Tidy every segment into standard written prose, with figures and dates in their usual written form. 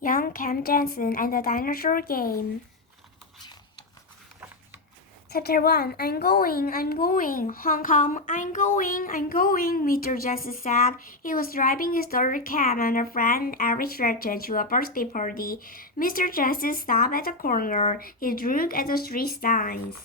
Young Cam Jansen and the Dinosaur Game. Chapter 1. I'm going. Hong Kong, I'm going, Mr. Jansen said. He was driving his daughter Cam and her friend Eric Stratton to a birthday party. Mr. Jansen stopped at the corner. He looked at the street signs.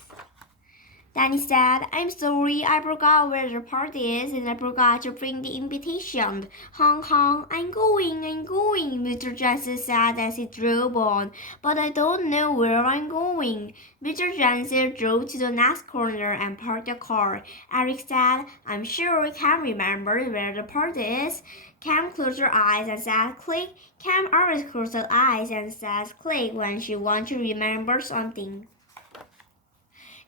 Then he said, I'm sorry, I forgot where the party is and I forgot to bring the invitation. Hong Kong, I'm going, Mr. Jansen said as he drove on. But I don't know where I'm going. Mr. Jansen drove to the next corner and parked the car. Eric said, I'm sure I can remember where the party is. Cam closed her eyes and said click. Cam always closed her eyes and says click when she wants to remember something.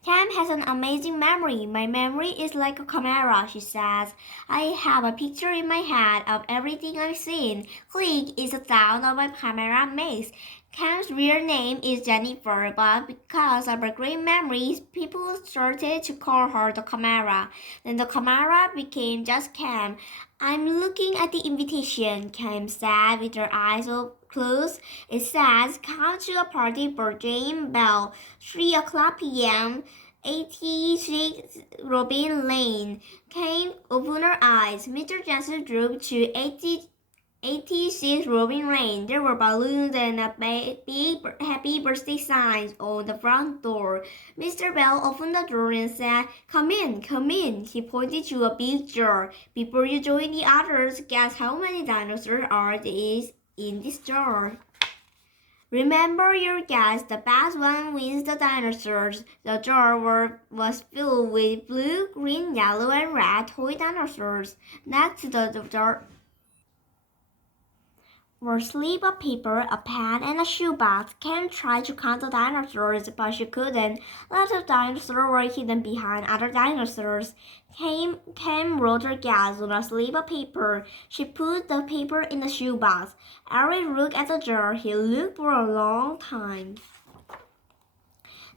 Cam has an amazing memory. My memory is like a camera, she says. I have a picture in my head of everything I've seen. Click is the sound of my camera makes. Cam's real name is Jennifer, but because of her great memories, people started to call her the camera. Then the camera became just Cam. I'm looking at the invitation, Cam said with her eyes closed. It says, come to a party for Jane Bell, 3 o'clock p.m., 86 Robin Lane. Cam opened her eyes. Mr. Jansen drove to 86 Robin Lane. There were balloons and a big happy birthday signs on the front door. Mr. Bell opened the door and said, come in. He pointed to a big jar. Before you join the others, guess how many dinosaurs are there in this jar? Remember your guess, the best one wins the dinosaurs. The jar was filled with blue, green, yellow, and red toy dinosaurs. Next to the jar were a slip of paper, a pen, and a shoebox. Cam tried to count the dinosaurs, but she couldn't. Lots of dinosaurs were hidden behind other dinosaurs. Cam wrote her guess on a slip of paper. She put the paper in the shoebox. Eric looked at the jar. He looked for a long time.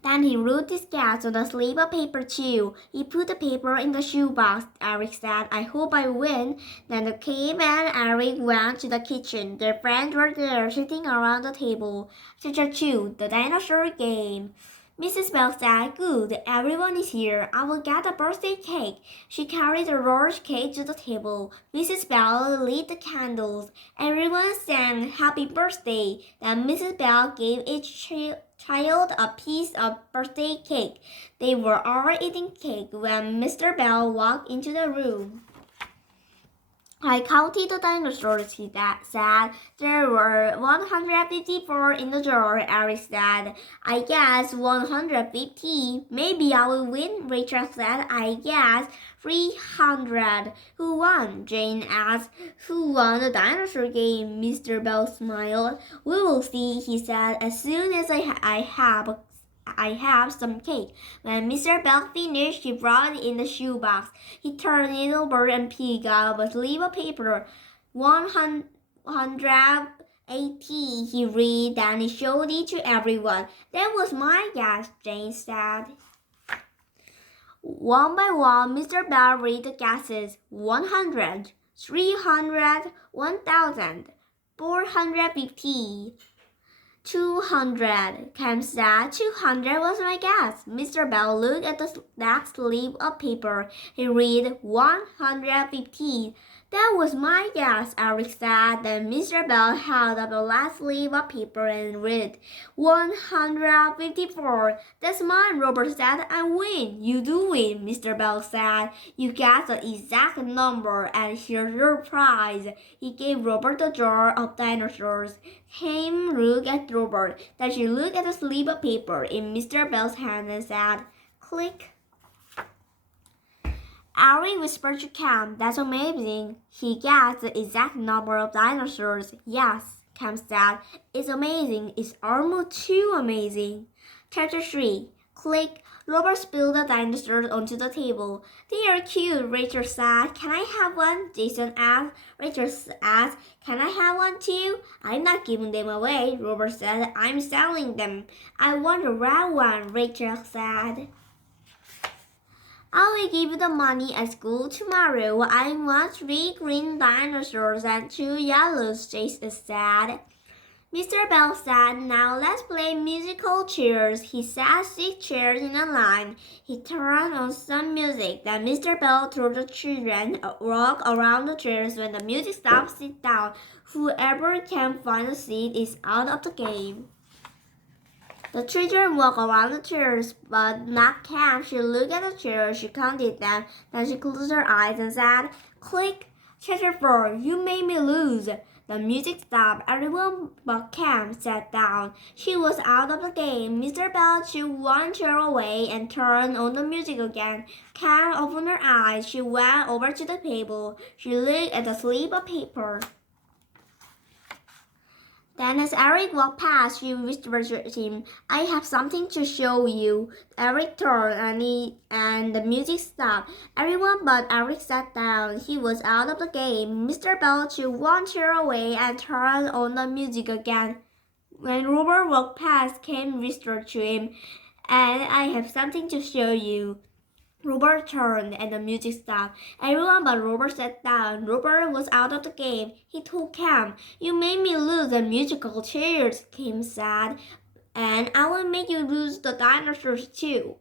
Then he wrote his guess on a slip of paper too. He put the paper in the shoebox. Eric said, I hope I win. Then Cam and Eric went to the kitchen. Their friends were there, sitting around the table. Chapter 2. The Dinosaur Game. Mrs. Bell said, good, everyone is here. I will get a birthday cake. She carried a large cake to the table. Mrs. Bell lit the candles. Everyone sang happy birthday. Then Mrs. Bell gave each child a piece of birthday cake. They were all eating cake when Mr. Bell walked into the room. I counted the dinosaurs, he said. There were 154 in the jar, Eric said. I guess 150. Maybe I will win, Rachel said. I guess 300. Who won? Jane asked. Who won the dinosaur game? Mr. Bell smiled. We will see, he said, as soon as I have some cake. When Mr. Bell finished, he brought it in the shoebox. He turned it over and picked up a slip of paper. 180, he read, then he showed it to everyone. That was my guess, Jane said. One by one, Mr. Bell read the guesses. 100, 300, 1,000, 450. 200. Cam said 200 was my guess. Mr. Bell looked at the next slip of paper. He read 150. That was my guess, Eric said. Then Mr. Bell held up the last slip of paper and read 154. That's mine, Robert said. I win. You do win, Mr. Bell said. You guessed the exact number, and here's your prize. He gave Robert the jar of dinosaurs. Cam looked at Robert. Then she looked at the slip of paper in Mr. Bell's hand and said, click. Eric whispered to Cam, that's amazing. He guessed the exact number of dinosaurs. Yes, Cam said. It's amazing. It's almost too amazing. Chapter 3. Click. Robert spilled the dinosaurs onto the table. They are cute, Rachel said. Can I have one? Jason asked. Rachel asked, can I have one too? I'm not giving them away, Robert said. I'm selling them. I want a red one, Rachel said. I will give you the money at school tomorrow. I want 3 green dinosaurs and 2 yellows, Jason said. Mr. Bell said, "Now let's play musical chairs." He sat 6 chairs in a line. He turned on some music. Then Mr. Bell told the children walk around the chairs. When the music stops, sit down. Whoever can find a seat is out of the game. The children walked around the chairs, but not Cam. She looked at the chairs, she counted them, then she closed her eyes and said, "Click, chapter 4, you made me lose." The music stopped. Everyone but Cam sat down. She was out of the game. Mr. Bell took 1 chair away and turned on the music again. Cam opened her eyes. She went over to the table. She looked at the slip of paper. Then as Eric walked past, she whispered to him, "I have something to show you." Eric turned and the music stopped. Everyone but Eric sat down. He was out of the game. Mr. Bell took 1 chair away and turned on the music again. When Robert walked past, Cam whispered to him, "And I have something to show you." Robert turned and the music stopped. Everyone but Robert sat down. Robert was out of the game. He told Cam, "You made me lose the musical chairs," Cam said, "and I will make you lose the dinosaurs too."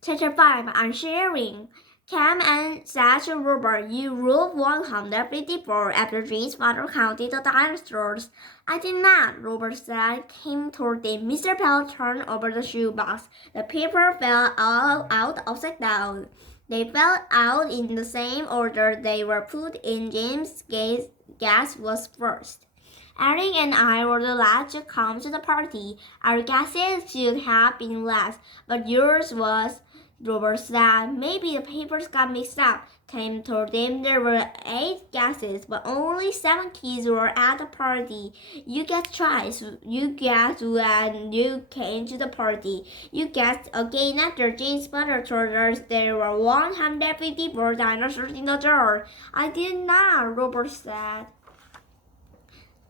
Chapter 5, I'm sharing. Cam and said to Robert, "You ruled 154 after Jane's father counted the dinosaurs." "I did not," Robert said. Cam told him. Mr. Bell turned over the shoebox. The paper fell out upside down. They fell out in the same order they were put in. James' guess was first. "Eric and I were the last to come to the party. Our guesses should have been last, but yours was," Robert said. "Maybe the papers got mixed up." Cam told him there were 8 guesses, but only 7 kids were at the party. "You guessed twice. You guessed when you came to the party. You guessed again after Jane's mother told us there were 154 dinosaurs in the jar." "I did not," Robert said.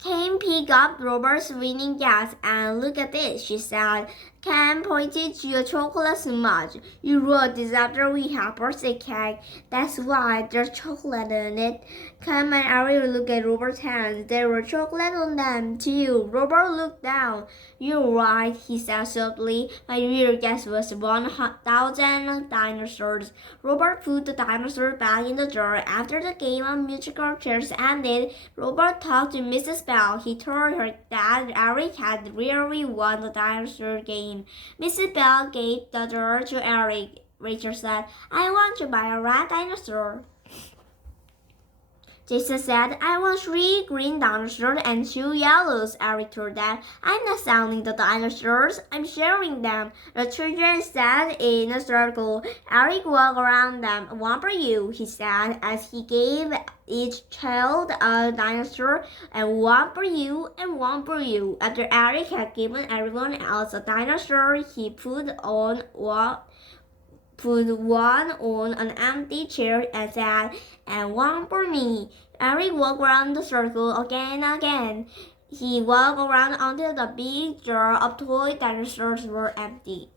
Cam picked up Robert's winning guess and "Look at this," she said. Cam pointed to a chocolate smudge. "You wrote this after we had birthday cake. That's why there's chocolate in it." Cam and Eric looked at Robert's hands. There were chocolate on them too. Robert looked down. "You're right," he said softly. "My real guess was 1,000 dinosaurs." Robert put the dinosaur back in the jar. After the game of musical chairs ended, Robert talked to Mrs. Bell. He told her that Eric had really won the dinosaur game. Mrs. Bell gave the jar to Eric. Rachel said, "I want to buy a red dinosaur." Jason said, "I want 3 green dinosaurs and 2 yellows." Eric told them, "I'm not selling the dinosaurs, I'm sharing them." The children sat in a circle. Eric walked around them. "One for you," he said, as he gave each child a dinosaur, "and one for you, and one for you." After Eric had given everyone else a dinosaur, he put one on an empty chair and said, "And one for me." Eric walked around the circle again and again. He walked around until the big jar of toy dinosaurs were empty.